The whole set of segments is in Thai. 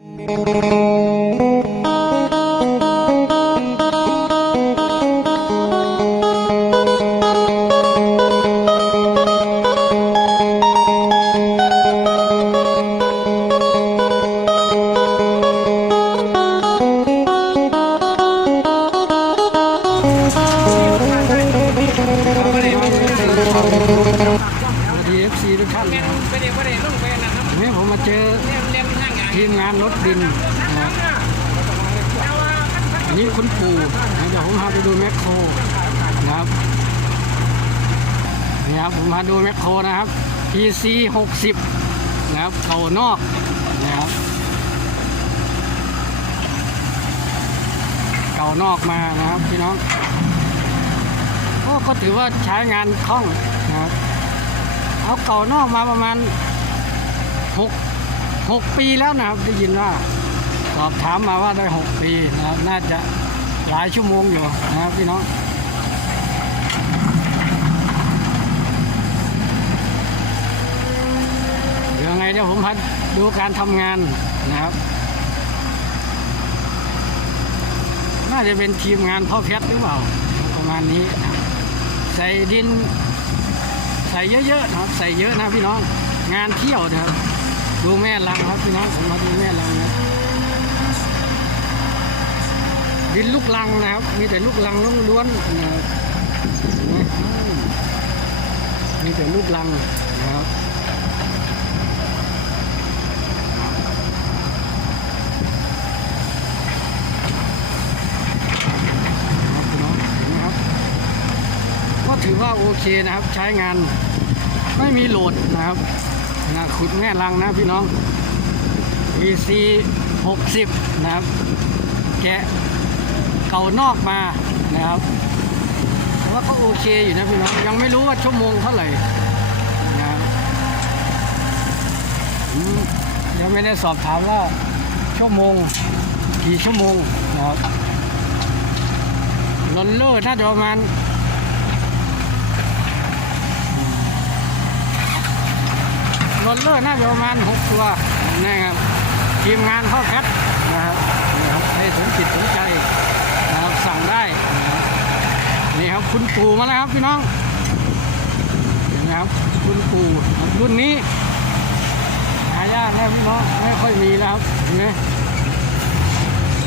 สวัสดีเอฟซีทุกท่านนะครับไปเดี๋ยวไปเดี๋ยวลงไปนะครับวันนี้ผมมาเจอ เรียนเรียนนั่งงทีมงานรถดินนะอันนี้คุณปู่นะเดี๋ยวผมพาไปดูแมคโครนะครับนี่ครับผมมาดูแมคโครนะครับ PC 60นะครับเก่านอกนะครับเก่านอกมานะครับพี่น้องก็ถือว่าใช้งานคล่องนะครับเอาเก่านอกมาประมาณห กหกปีแล้วนะครับได้ยินว่า สอบถามมาว่าได้หกปีนะครับน่าจะหลายชั่วโมงอยู่นะครับพี่น้องเดี๋ยวไงเดี๋ยวผมพัดดูการทำงานนะครับ น่าจะเป็นทีมงานพ่อเพชรหรือเปล่าประมาณนี้นะใส่ดิน ใส่เยอะๆนะครับ ใส่เยอะนะพี่น้อง งานเที่ยวนะครับ ดูแม่ลังครับพี่น้องผมมาดูแม่ลังนะดินลูกลังนะครับ มีแต่ลูกลังล้วนๆนะครับนมีแต่ลูกลังนะครับครับพี่น้องเห็นไหมครับก็ถือว่าโอเคนะครับ ใช้งานไม่มีโหลดนะครับ นะขุดแม่ลังนะพี่น้อง EC 60 นะครับ แกะเก่านอกมานะครับว่าก็โอเคอยู่นะพี่น้อง ยังไม่รู้ว่าชั่วโมงเท่าไหร่นะครับยังไม่ได้สอบถามว่าชั่วโมง กี่ชั่วโมงนะครับลอนเลอร์น่าจะประมาณ รถเลอร์น่าจะประมาณหกตัวนะครับทีมงานเข้าแคทนะครับนะครับให้สนจิตสนใจนะครับสั่งได้นะครับนี่ครับคุณปู่มาแล้วครับพี่น้องเห็นไหมครับคุณปู่รุ่นนี้หายากนะพี่น้องไม่ค่อยมีแล้วครับเห็นไหม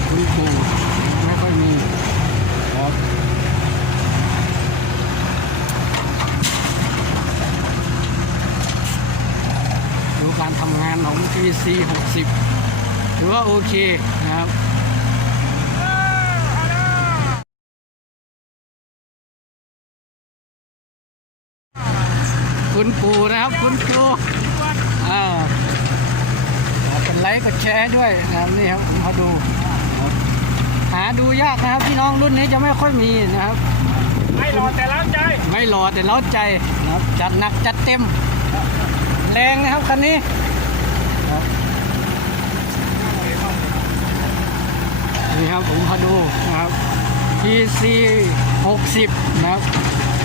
คุณปู่ไม่ค่อยมีครับ ดูการทำงานของ TC 60 ถือว่าโอเคนะครับคุณปู่นะครับ คุณปู่อ่าเป็นไลค์กดแชร์ด้วยนะครับนี่ครับผมมาดูครับหาดูยากนะครับพี่น้องรุ่นนี้จะไม่ค่อยมีนะครับ ไม่รอแต่ล้างใจ ไม่หล่อแต่เล้าใจนะครับ จัดหนักจัดเต็ม แรงนะครับคันนี้ครับ นี่ครับผมมาดูนะครับ PC 60 นะครับ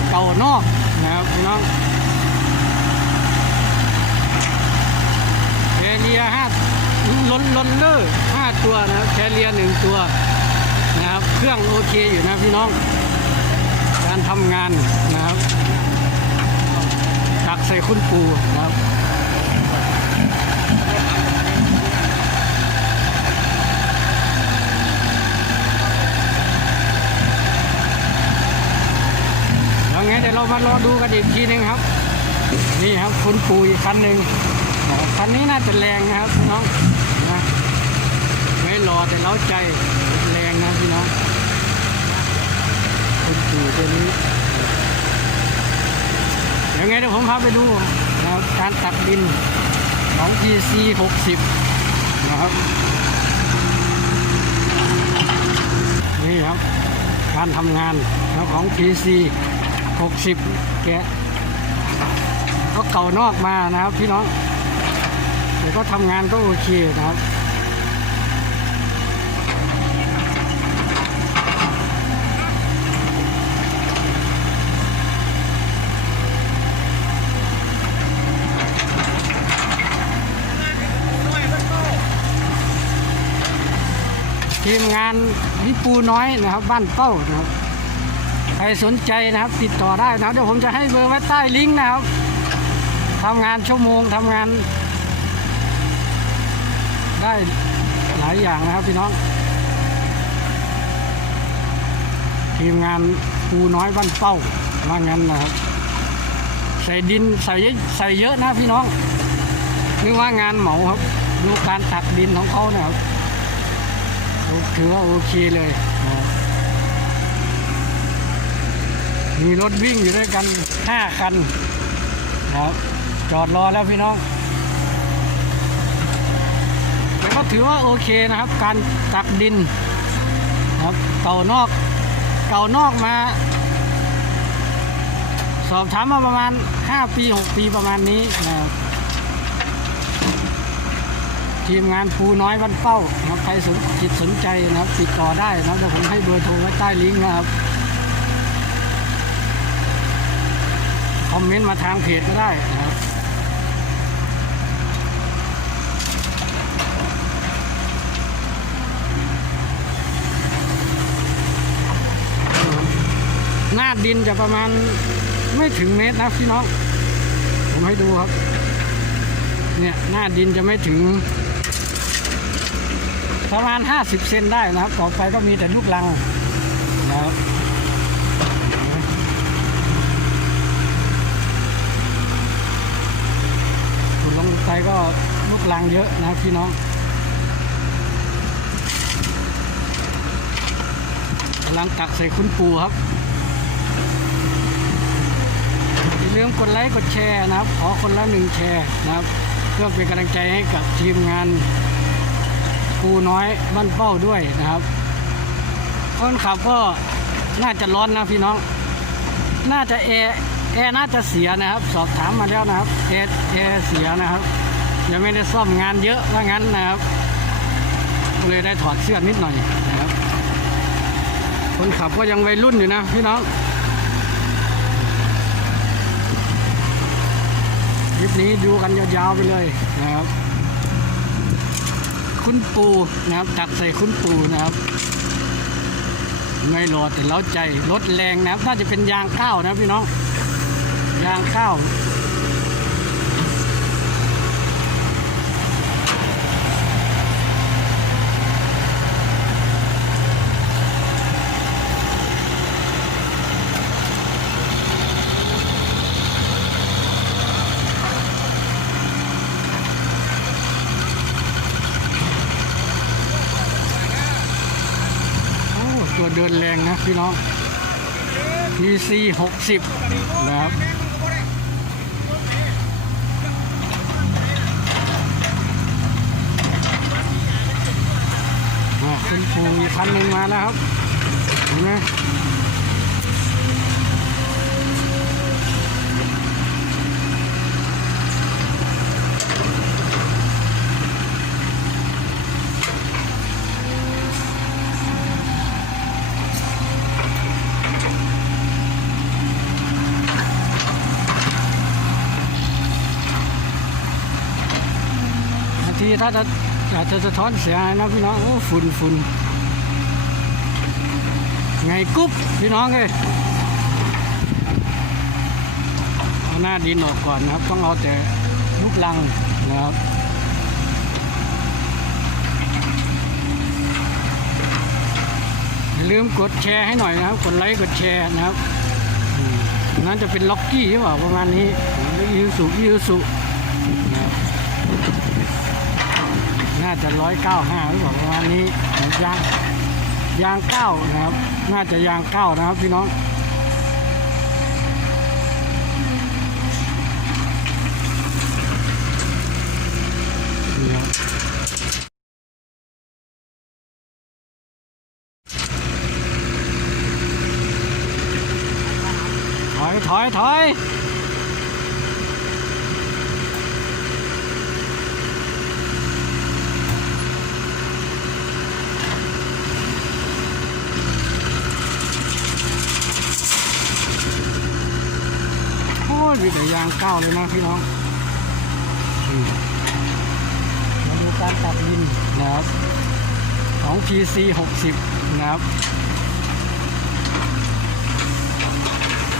เก่านอกนะครับพี่น้องแคเรียห้าล้นล้นเลอร์ห้าตัวนะครับแคเรียหนึ่งตัวนะครับ เครื่องโอเคอยู่นะพี่น้อง การทำงานนะครับตักใส่คุณปูนะครับ แล้วไง เรามารอดูกันอีกทีหนึงครับ นี่ครับคุณปูอีกคันหนึ่งคันนี้น่าจะแรงนะครับพี่น้องนะไม่รอแต่เล้าใจแรงนะพี่น้องคุณปู่ตัวนี้เดี๋ยวไงเดี๋ยวผมพาไปดูนะครับการตักดินของ GC 60นะครับนี่ครับการทำงานของ GC 60 แกะก็เก่านอกมานะครับพี่น้องแต่ก็ทำงานก็โอเคนะครับทีมงานพี่ปูน้อยนะครับ บ้านเป้านะครับ ใครสนใจนะครับ ติดต่อได้นะครับเดี๋ยวผมจะให้เบอร์ไว้ใต้ลิงก์นะครับทำงานชั่วโมงทำงาน ได้หลายอย่างนะครับพี่น้อง ทีมงานปูน้อยบ้านเป้าว่างั้นนะครับ ใส่ดินใส่ใส่เยอะนะพี่น้องนึกว่างานเหมาครับ ดูการตักดินของเขานะครับถือว่าโอเคเลยนะครับ มีรถวิ่งอยู่ด้วยกันห้าคันนะครับจอดรอแล้วพี่น้องแต่ก็ถือว่าโอเคนะครับ การตักดินนะครับเก่านอกเก่านอกมา สอบถามมาประมาณ 5 ปี 6 ปีประมาณนี้นะครับทีมงานภูน้อยวันเป้านะครับใครสนจิตสนใจนะครับ ติดต่อได้นะครับผมให้เบอร์โทรไว้ใต้ลิงก์นะครับ คอมเมนต์มาทางเพจก็ได้นะครับหน้าดินจะประมาณไม่ถึงเมตรนะพี่น้อง ผมให้ดูครับ เนี่ยหน้าดินจะไม่ถึง ประมาณ 50 เซนได้นะครับ ต่อไปก็มีแต่ลูกลังนะครับขุดลงไป ก็ลูกลังเยอะนะพี่น้องกำลังตักใส่คุณปูครับอย่าลืมกดไลค์กดแชร์นะครับ ขอคนละหนึ่งแชร์นะครับ เพื่อเป็นกำลังใจให้กับทีมงานปูน้อยบ้านเป้าด้วยนะครับคนขับก็น่าจะร้อนนะพี่น้อง น่าจะแอร์แอร์น่าจะเสียนะครับ สอบถามมาแล้วนะครับแอร์แอร์เสียนะครับ ยังไม่ได้ซ่อมงานเยอะว่างั้นนะครับ เลยได้ถอดเสื้อนิดหน่อยนะครับ คนขับก็ยังวัยรุ่นอยู่นะพี่น้องคลิปนี้ดูกันยาวๆไปเลยนะครับ คุณปูนะครับตักใส่คุณปูนะครับ ไม่โหลดแต่เล้าใจรถแรงนะครับ น่าจะเป็นยางข้าวนะพี่น้อง ยางข้าว เดินแรงนะพี่น้อง PC 60นะครับอะคุณปูมีคันหนึ่งมาแล้วครับ เห็นไหม จะอากจะสะท้อนเสียงนะพี่น้องโอ้ฝุ่นฝุ่นไงกุ๊บพี่น้องเลยเอาหน้าดินออกก่อนนะครับ ต้องเอาแต่ลูกลังนะครับอย่าลืมกดแชร์ให้หน่อยนะครับ กดไลค์ กดแชร์นะครับนั้นจะเป็นล็อกกี้หรือเปล่าประมาณนี้ยูสุยูสุนะครับน่า จะร้อยเก้าห้าหรือเปล่าประมาณนี้ยางยางเก้านะครับ น่าจะยางเก้านะครับพี่น้องถอยถอยถอย ยมีแต่ยางเก้าเลยนะพี่น้องมมาดูการตักดินนะครับตอนของ PC 60 นะครับ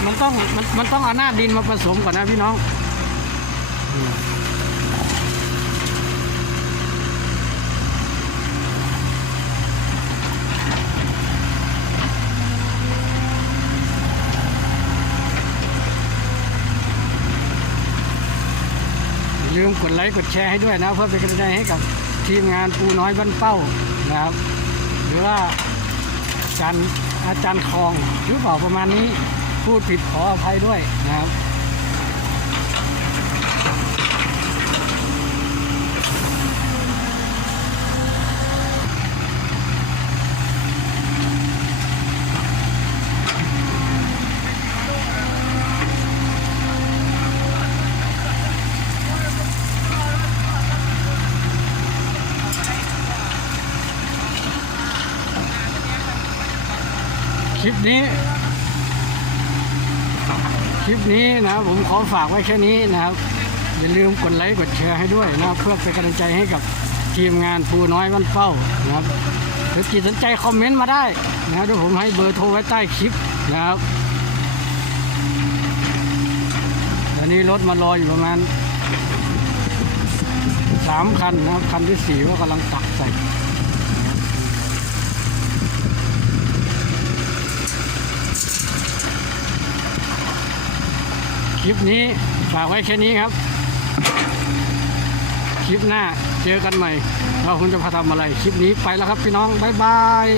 มันต้องมันมันต้องเอาหน้าดินมาผสมก่อนนะพี่น้อง มกดไลค์กดแชร์ให้ด้วยนะ เพื่อเป็นกำลังใจให้กับทีมงานปูน้อยบ้านเป้านะครับ หรือว่าอาจารย์อาจารย์คองหรือเปล่าประมาณนี้พูดผิดขออภัยด้วยนะครับ คลิปนี้ คลิปนี้นะผมขอฝากไว้แค่นี้นะครับ อย่าลืมกดไลค์กดแชร์ให้ด้วยนะเพื่อเป็นกำลังใจให้กับทีมงานปูน้อยบ้านเป้านะครับหรือจิตสนใจคอมเมนต์มาได้นะครับเดี๋ยวผมให้เบอร์โทรไว้ใต้คลิปนะครับตอนนี้รถมารออยู่ประมาณสามคันนะครับคันที่สี่ก็กำลังตักใส่ คลิปนี้ฝากไว้แค่นี้ครับ คลิปหน้าเจอกันใหม่ เราคุณจะพาทำอะไร คลิปนี้ไปแล้วครับพี่น้อง บ๊ายบาย